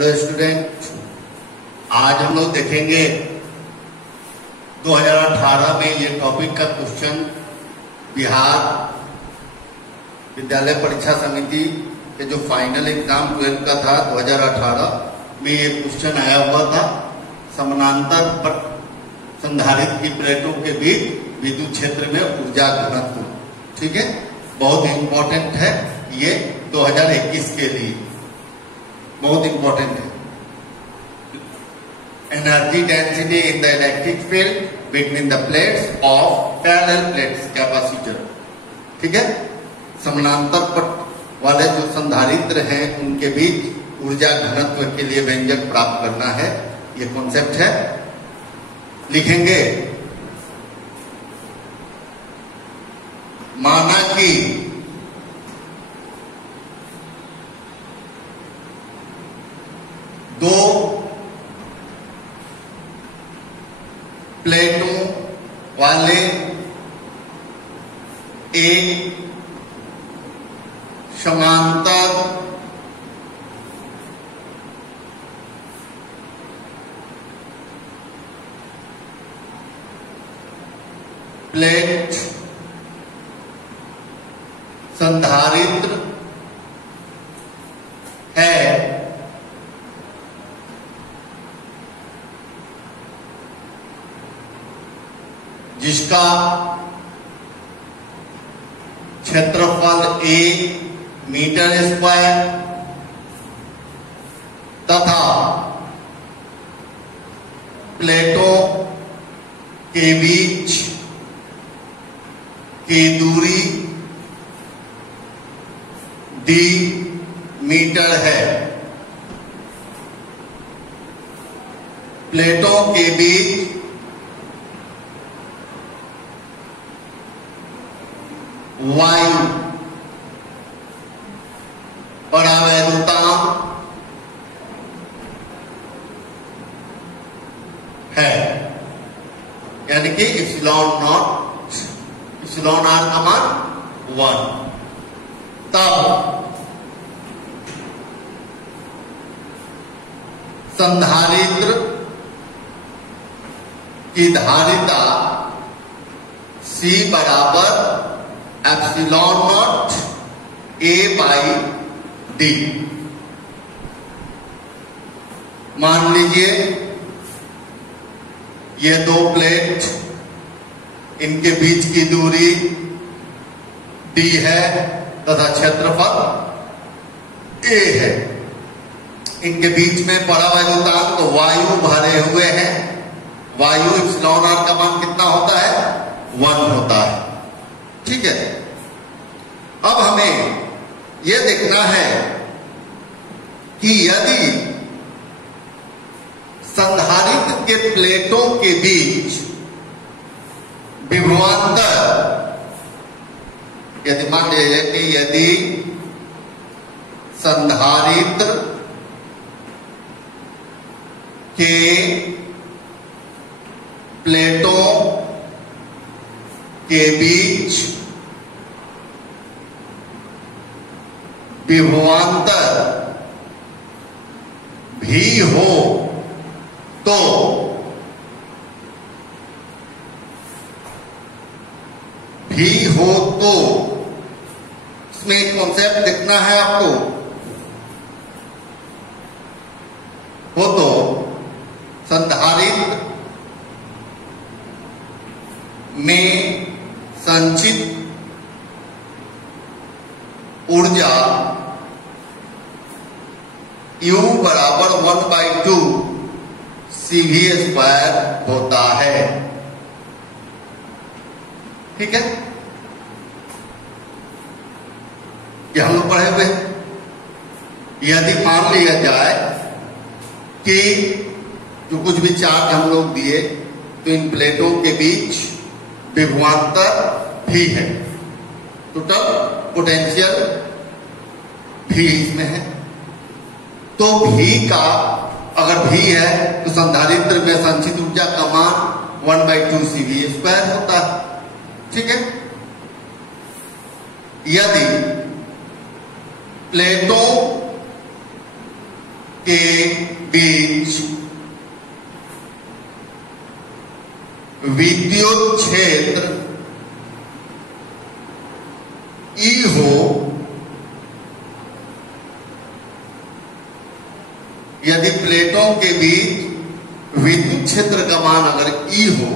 Hello student, आज हम लोग देखेंगे 2018 में ये टॉपिक का क्वेश्चन बिहार विद्यालय परीक्षा समिति के जो फाइनल एग्जाम 12 का था 2018 में ये क्वेश्चन आया हुआ था। समानांतर पर संधारित्र की प्लेटों के बीच विद्युत क्षेत्र में ऊर्जा घनत्व, ठीक है, बहुत इंपॉर्टेंट है ये 2021 के लिए, बहुत इंपॉर्टेंट है। Energy density in the electric field between the plates of parallel plates capacitor, ठीक है। समानांतर पट वाले जो संधारित्र हैं उनके बीच ऊर्जा घनत्व के लिए व्यंजक प्राप्त करना है, ये कॉन्सेप्ट है। लिखेंगे, माना कि दो प्लेटों वाले एक समांतर प्लेट संधारित्र है जिसका क्षेत्रफल 1 मीटर स्क्वायर तथा प्लेटों के बीच की दूरी d मीटर है। प्लेटों के बीच वायु परावैद्युतांक है, यानी कि इप्सिलॉन नॉट, इप्सिलॉन आर का मान 1। तब संधारित्र की धारिता C बराबर epsilon not A by D। मान लीजिए ये दो प्लेट, इनके बीच की दूरी D है तथा क्षेत्रफल A है। इनके बीच में परावैद्युतांक वायु भरे हुए हैं। वायु इप्सिलॉन आर का मान कितना होता है? 1 होता है, ठीक है। अब हमें यह देखना है कि यदि संधारित्र के प्लेटों के बीच विभवांतर, यदि मान लीजिए कि यदि संधारित्र के प्लेटों के बीच विभवांतर भी हो तो इसमें एक कॉन्सेप्ट देखना है आपको। हो तो संधारित्र में संचित ऊर्जा U बराबर 1/2 CV स्क्वायर होता है, ठीक है। ये हम लोग पढ़े हुए। यदि मान लिया जाए कि जो कुछ भी चार्ज हम लोग दिए तो इन प्लेटों के बीच विभवांतर भी है, टोटल पोटेंशियल भी इसमें है, तो भी का अगर भी है तो संधारित्र में संचित ऊर्जा का मान 1/2 CV स्क्वायर होता है, ठीक है। यदि प्लेटों के बीच विद्युत क्षेत्र E हो, यदि प्लेटों के बीच विद्युत क्षेत्र का मान अगर E हो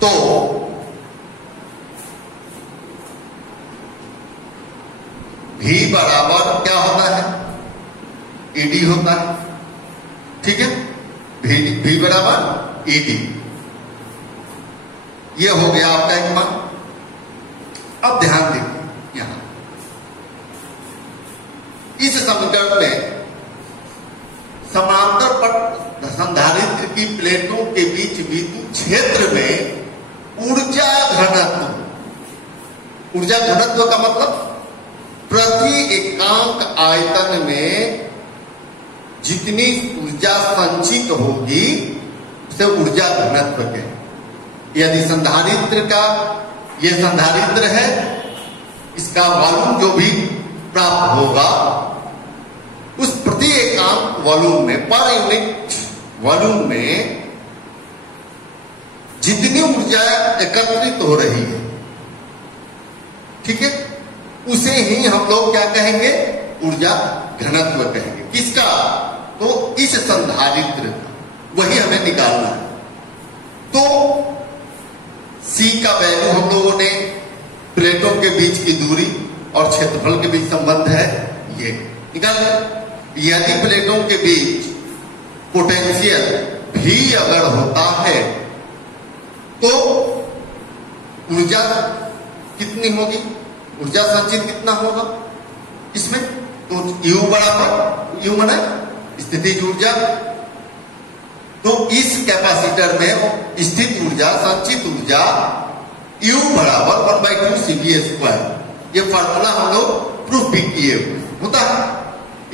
तो V बराबर क्या होता है? ED होता है। ठीक है, V बराबर ED। ये हो गया आपका एक मान। अब ध्यान देखिए, यहां इस समीकरण में समांतर पर संधारित्र की प्लेटों के बीच विद्युत क्षेत्र में ऊर्जा घनत्व, ऊर्जा घनत्व का मतलब प्रति एकांक आयतन में जितनी ऊर्जा संचित होगी उसे ऊर्जा घनत्व कहते। यदि संधारित्र का, ये संधारित्र है, इसका वॉल्यूम जो भी प्राप्त होगा उस प्रति एकांक वॉल्यूम में, पर यूनिट वॉल्यूम में जितनी ऊर्जा एकत्रित हो रही है, ठीक है, उसे ही हम लोग क्या कहेंगे? ऊर्जा घनत्व कहेंगे। किसका? तो इस संधारित्र का, वही हमें निकालना है। तो C का वैल्यू हम लोगों ने प्लेटों के बीच की दूरी और क्षेत्रफल के बीच संबंध है, ये निकाल। यदि प्लेटों के बीच पोटेंशियल भी अगर होता है तो ऊर्जा कितनी होगी? ऊर्जा संचित कितना होगा इसमें? तो U बराबर, U माने स्थितिज ऊर्जा, तो इस कैपेसिटर में स्थित ऊर्जा, संचित ऊर्जा U बराबर 1/2 CV²। ये फार्मूला हम लोग प्रूफ भी किए हुए होता है।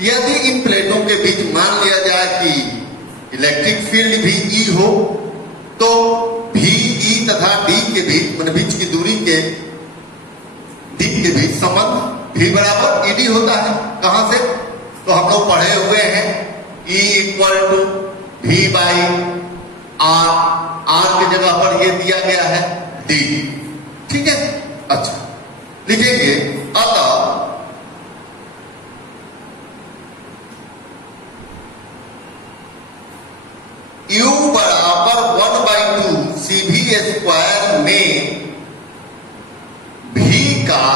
यदि इन प्लेटों के बीच मान लिया जाए कि इलेक्ट्रिक फील्ड भी E हो तो VE तथा D के बीच, मान बीच की दूरी के D के बीच संबंध V बराबर ED होता है। कहां से? तो हम लोग पढ़े हुए हैं E = V/R, R की जगह पर ये दिया गया है D। ठीक है, अच्छा लिखेंगे। अतः U बराबर 1/2 CV² में V का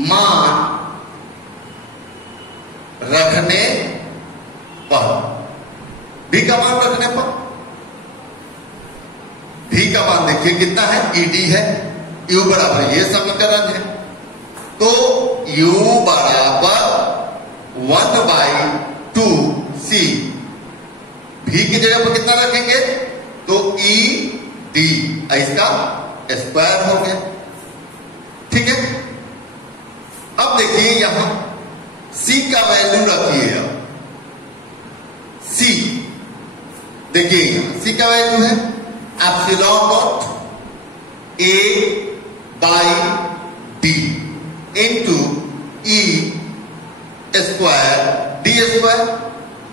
मान रखने पर, V का मान रखने पर, V का मान देखिए कितना है? ED है। U बराबर, ये समीकरण है, तो U बराबर 1/2 C, V की जगह पर कितना रखेंगे? तो ED, इसका स्क्वायर हो गया। ठीक है, अब देखिए यहां C का वैल्यू रखिए। अब C देखिए, यहां C का वैल्यू है ε0 A/D इंटू E² D²।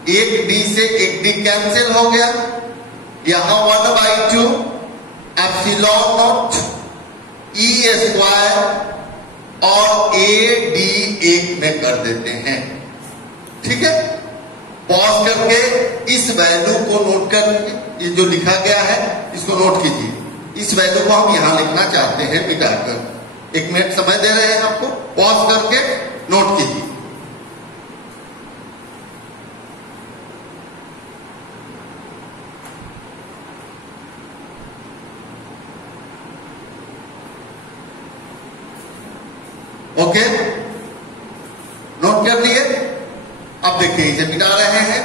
एक D से एक D कैंसिल हो गया, यहां 1/2 ε0 E² और AD एक में कर देते हैं। ठीक है, पॉज करके इस वैल्यू को नोट कर, ये जो लिखा गया है इसको नोट कीजिए। इस वैल्यू को हम यहां लिखना चाहते हैं मिटाकर। 1 मिनट समय दे रहे हैं आपको, पॉज करके नोट कीजिए। ओके, नोट कर लिए। अब देखिए इसे मिटा रहे हैं।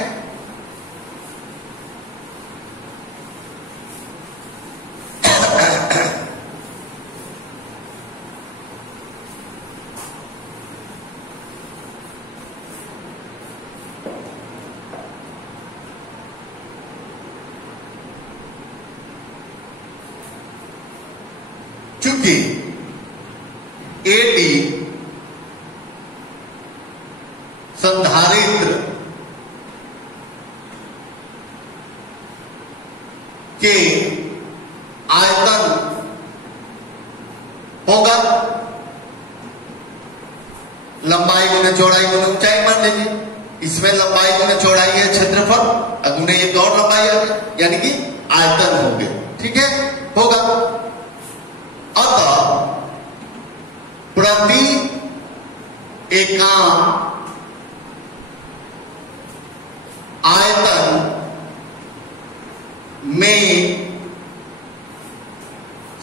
चूंकि AD संधारित्र के आयतन होगा लंबाई गुने चौड़ाई गुने ऊंचाई मान लीजिए। इसमें लंबाई गुने चौड़ाई है क्षेत्रफल, गुने एक और लंबाई आ गई, यानी कि आयतन हो गए। ठीक है, होगा। अतः प्रति एकांक आयतन में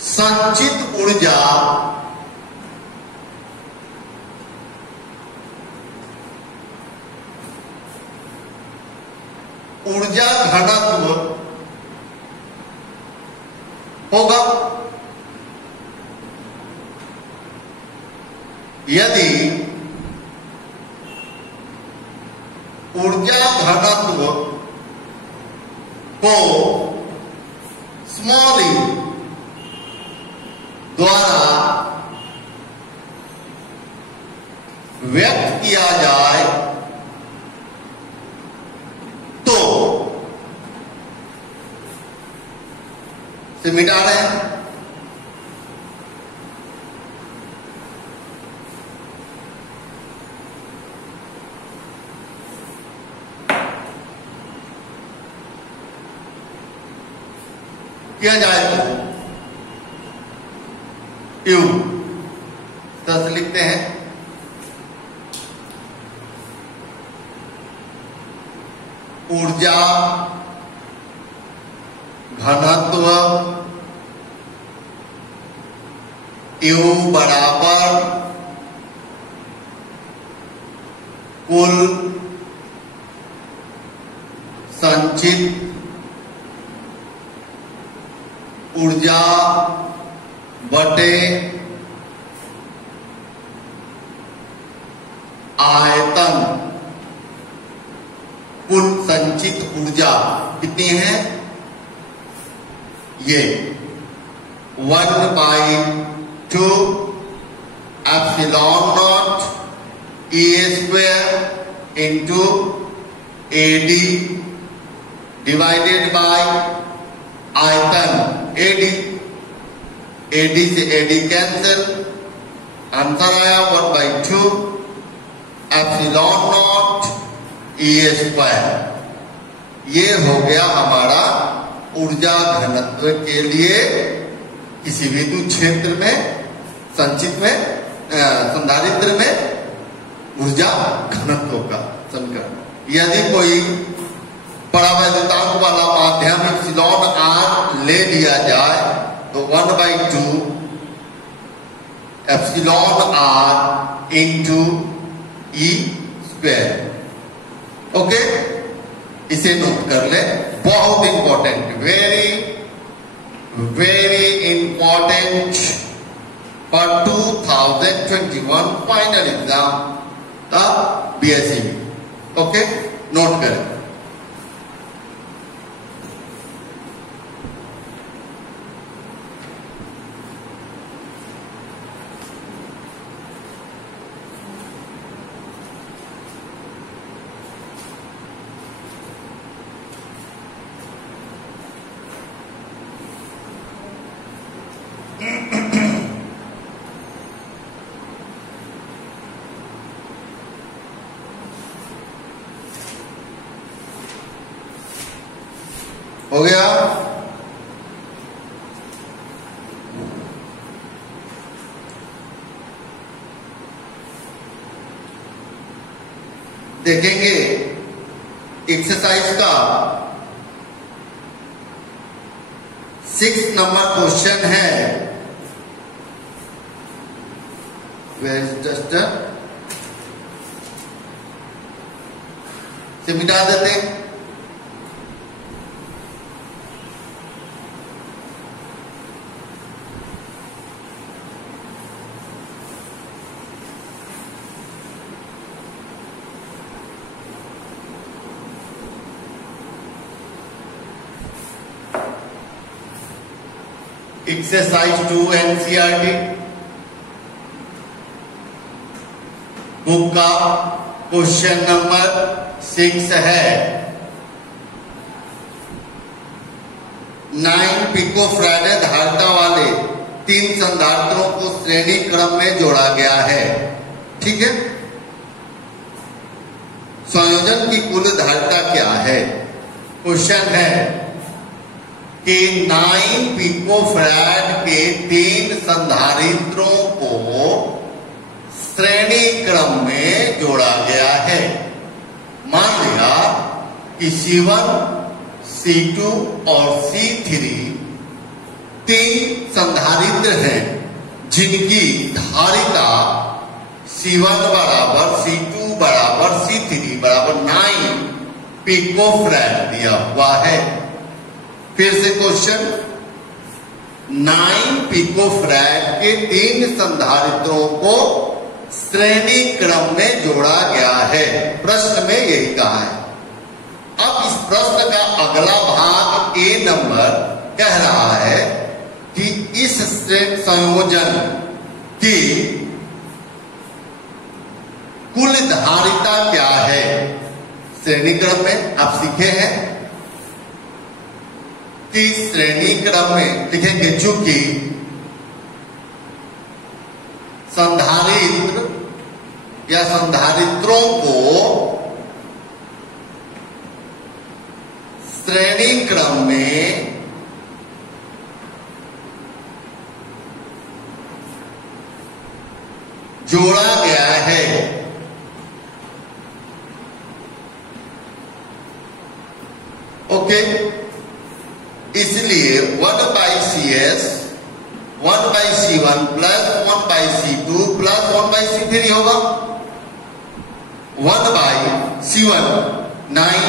संचित ऊर्जा ऊर्जा घनत्व होगा। यदि ऊर्जा घनत्व को स्मॉल ई द्वारा व्यक्त किया जाए तो से मिटा रहे हैं। किया जाए तो यू दस लिखते हैं। ऊर्जा घनत्व यू बराबर कुल संचित ऊर्जा बटे आयतन। कुल संचित ऊर्जा कितनी है? ये 1/2 epsilon not a square into AD divided by आयतन AD। AD से AD कैंसिल, आंसर आया 1/2 एप्सिलॉन नॉट E स्क्वायर। ये हो गया हमारा ऊर्जा घनत्व के लिए किसी विद्युत क्षेत्र में संचित में संधारित्र में ऊर्जा घनत्व का समीकरण। यदि कोई परावैद्युतांक वाला माध्यम एप्सिलॉन R ले लिया जाए तो 1/2 epsilon R into E square. Okay, इसे नोट कर ले, बहुत important, very very important for 2021 final exam का BSc। ओके, नोट करें। हो गया? देखेंगे एक्सरसाइज का 6 नंबर क्वेश्चन है। वेयर इज डस्टर से मिटा देते हैं। एक्सरसाइज 2 NCERT बुक का क्वेश्चन नंबर 6 है। 9 पिकोफैराड धारिता वाले 3 संधारित्रों को श्रेणी क्रम में जोड़ा गया है। ठीक है, संयोजन की कुल धारिता क्या है? क्वेश्चन है कि 9 पिकोफैराड के 3 संधारित्रों को श्रेणी क्रम में जोड़ा गया है। मान लिया कि C1, C2 और C3 3 संधारित्र हैं जिनकी धारिता C1 बराबर C2 बराबर C3 बराबर 9 पिकोफैराड दिया हुआ है। फिर से क्वेश्चन, 9 पिकोफैराड के 3 संधारित्रों को श्रेणी क्रम में जोड़ा गया है। प्रश्न में यही कहा है। अब इस प्रश्न का अगला भाग ए नंबर कह रहा है कि इस संयोजन की कुल धारिता क्या है? श्रेणी क्रम में आप सीखे हैं कि श्रेणी क्रम में लिखेंगे चूंकि संधारित्र या संधारित्रों को श्रेणी क्रम में जोड़ा गया है। ओके, इसलिए 1/CS 1/C1 plus 1/C2 plus 1/C3 होगा। 1/C1 9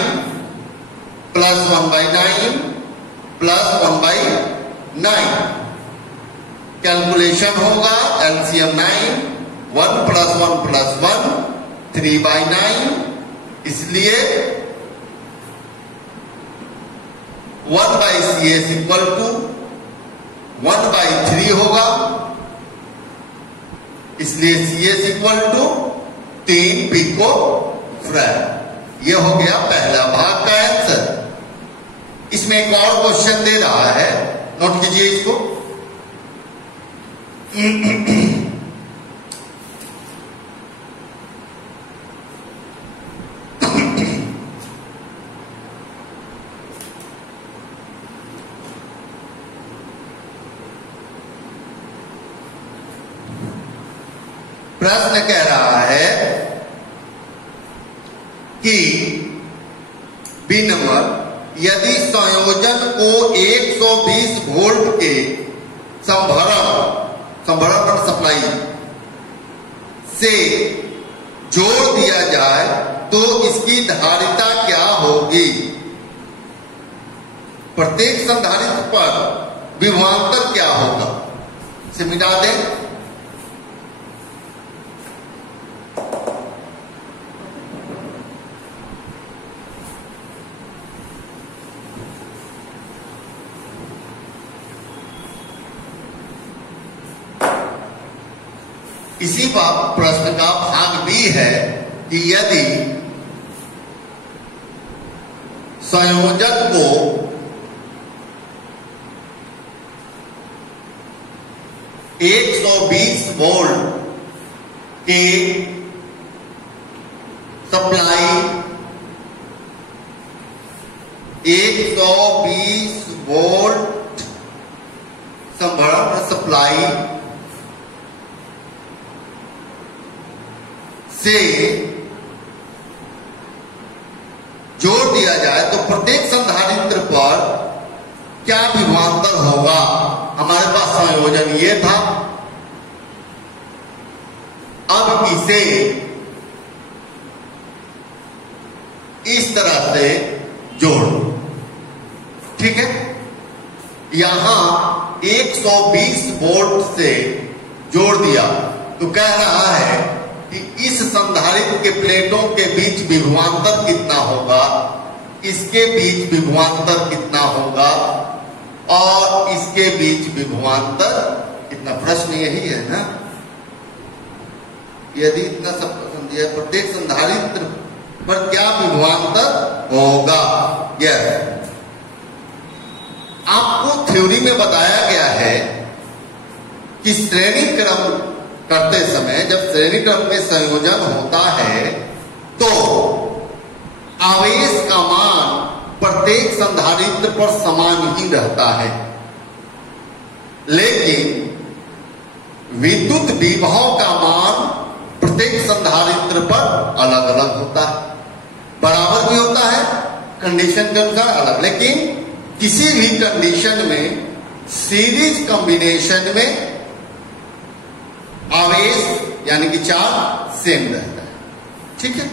प्लस 1/9 प्लस 1/9 कैलकुलेशन होगा। एलसीएम 9 1 प्लस 1 प्लस 1 3/9, इसलिए 1/CS इक्वल टू 1/3 होगा, इसलिए CS इक्वल टू 3 पिकोफैराड। यह हो गया पहला भाग का आंसर। इसमें एक और क्वेश्चन दे रहा है, नोट कीजिए इसको। प्रश्न कह रहा है कि बी नंबर, यदि संयोजन को 120 वोल्ट के संभरण सप्लाई से जोड़ दिया जाए तो इसकी धारिता क्या होगी? प्रत्येक संधारित्र पर विभवांतर क्या होगा? इसे मिटा दें। इसी प्रश्न का भाग बी है कि यदि संयोजन को 120 वोल्ट के सप्लाई 120 वोल्ट संभरण सप्लाई से जोड़ दिया जाए तो प्रत्येक संधारित्र पर क्या विभवांतर होगा? हमारे पास संयोजन ये था। अब इसे इस तरह से जोड़ो, ठीक है। यहां 120 वोल्ट से जोड़ दिया तो कह रहा है कि इस संधारित्र के प्लेटों के बीच विभवांतर कितना होगा, इसके बीच विभवांतर कितना होगा और इसके बीच विभवांतर कितना। प्रश्न यही है ना, यदि इतना सब पसंद है प्रत्येक संधारित्र पर क्या विभवांतर होगा। यस, आपको थ्योरी में बताया गया है कि श्रेणी क्रम करते समय जब श्रेणी क्रम में संयोजन होता है तो आवेश का मान प्रत्येक संधारित्र पर समान ही रहता है, लेकिन विद्युत विभव का मान प्रत्येक संधारित्र पर अलग अलग होता है। बराबर भी होता है कंडीशन के अनुसार अलग, लेकिन किसी भी कंडीशन में सीरीज कॉम्बिनेशन में आवेश यानी कि चार्ज सेम रहता है। ठीक है,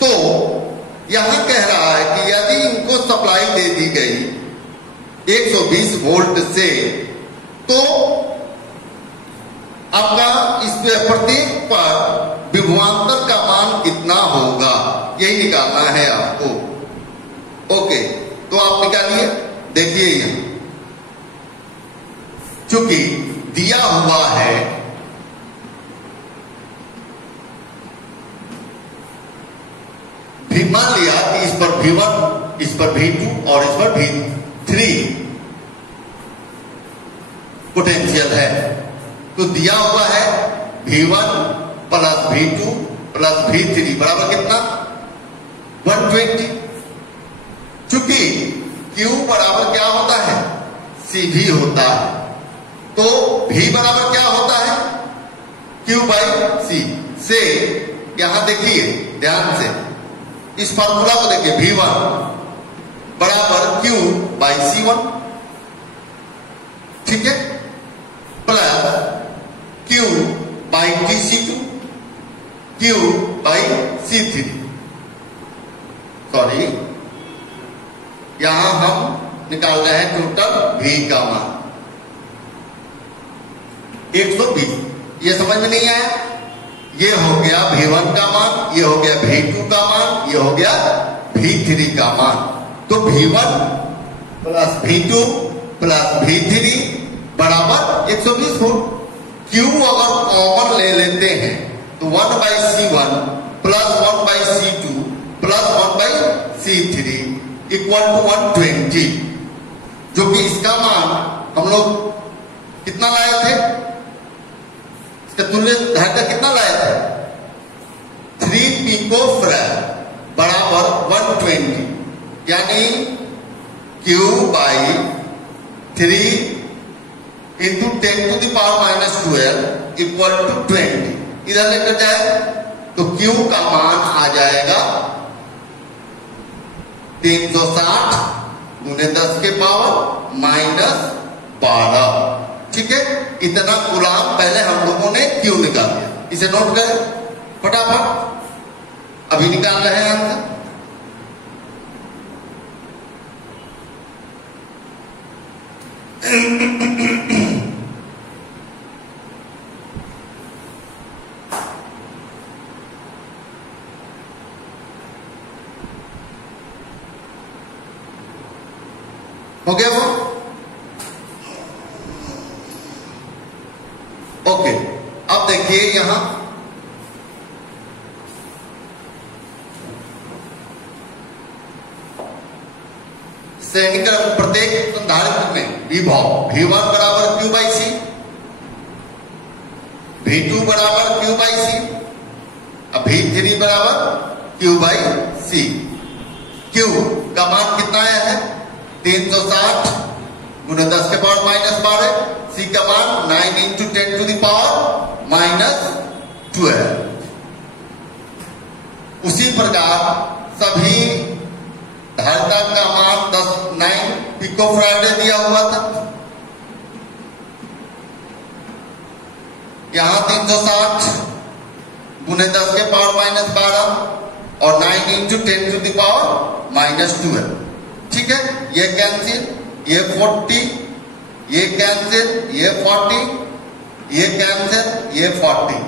तो यहां कह रहा है कि यदि इनको सप्लाई दे दी गई 120 वोल्ट से, तो आपका इस प्रत्येक पर विभवांतर का मान कितना होगा यही निकालना है आपको। ओके, तो आप निकालिए। देखिए यहां चूंकि दिया हुआ है मान लिया कि इस पर V1, इस पर V2 और इस पर V3 पोटेंशियल है, तो दिया हुआ है V1 plus V2 plus V3 बराबर कितना 120। चूंकि Q बराबर क्या होता है CV होता है, तो V बराबर क्या होता है Q बाई C से। यहां देखिए ध्यान से इस फार्मूला को देखिए, V1 बराबर Q बाई C1, ठीक है, plus Q by TC2, Q by C3। Sorry, यहां हम निकाल रहे हैं टोटल V का मान 120। ये समझ में नहीं आया? ये हो गया V1 का मान, ये हो गया V2 का मान, ये हो गया V3 का मान। तो V1 plus V2 plus V3 बराबर 120 वोल्ट। Q अगर कॉमन ले लेते हैं तो 1 by C1 plus 1 by C2 plus 1 by C3 equal to 120, जो कि इसका मान हम लोग कितना लाए थे, इसका तुल्य धारिता कितना लाए थे 3 पिको फैराड बराबर 120, यानी Q by 3 into 10 to the power minus 12 equal to 20। इधर लेकर जाए तो Q का मान आ जाएगा 360 गुने 10 के पावर माइनस 12। ठीक है, इतना गुलाम पहले हम लोगों ने Q निकाल दिया। इसे नोट करें फटाफट, अभी निकाल रहे हैं आंसर। हो गया वो? ओके, अब देखिए यहां श्रेणी क्रम प्रत्येक संधारित्र में विभव V1 बराबर Q बाई C, V2 बराबर Q बाई C, अब V3 बराबर Q बाई C। Q का मान कितना आया है 360 गुना 10 के पावर माइनस 12, C का मान 9 into 10 to the power minus 12। उसी प्रकार सभी धारिता का मान 9 पिको फैराड दिया हुआ था, यहां 360 गुने 10 के पावर माइनस 12 और 9 into 10 to the power minus 12। ठीक है, ये कैंसिल, ये 40, ये कैंसिल, ये 40, ये कैंसिल, ये 40,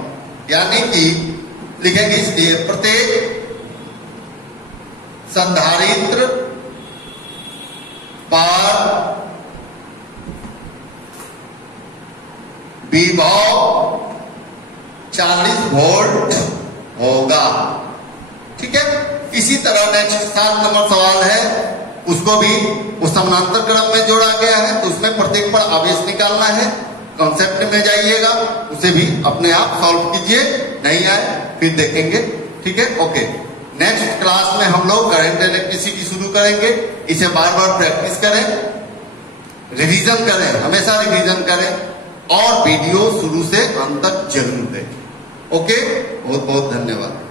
यानी कि लिखेंगे इसलिए प्रत्येक संधारित्र पर विभव 40 वोल्ट होगा। ठीक है, इसी तरह नेक्स्ट 7 नंबर सवाल है, उसको उसको भी उस समानांतर क्रम में जोड़ा गया है, तो उसमें प्रत्येक पर आवेश निकालना है। कॉन्सेप्ट में जाइएगा, उसे भी अपने आप सॉल्व कीजिए, नहीं आए फिर देखेंगे, ठीक है। ओके, नेक्स्ट क्लास में हम लोग करंट इलेक्ट्रिसिटी शुरू करेंगे। इसे बार बार प्रैक्टिस करें, रिवीजन करें, हमेशा रिवीजन करें, और वीडियो शुरू से अंत तक जरूर देखें। ओके, बहुत बहुत धन्यवाद।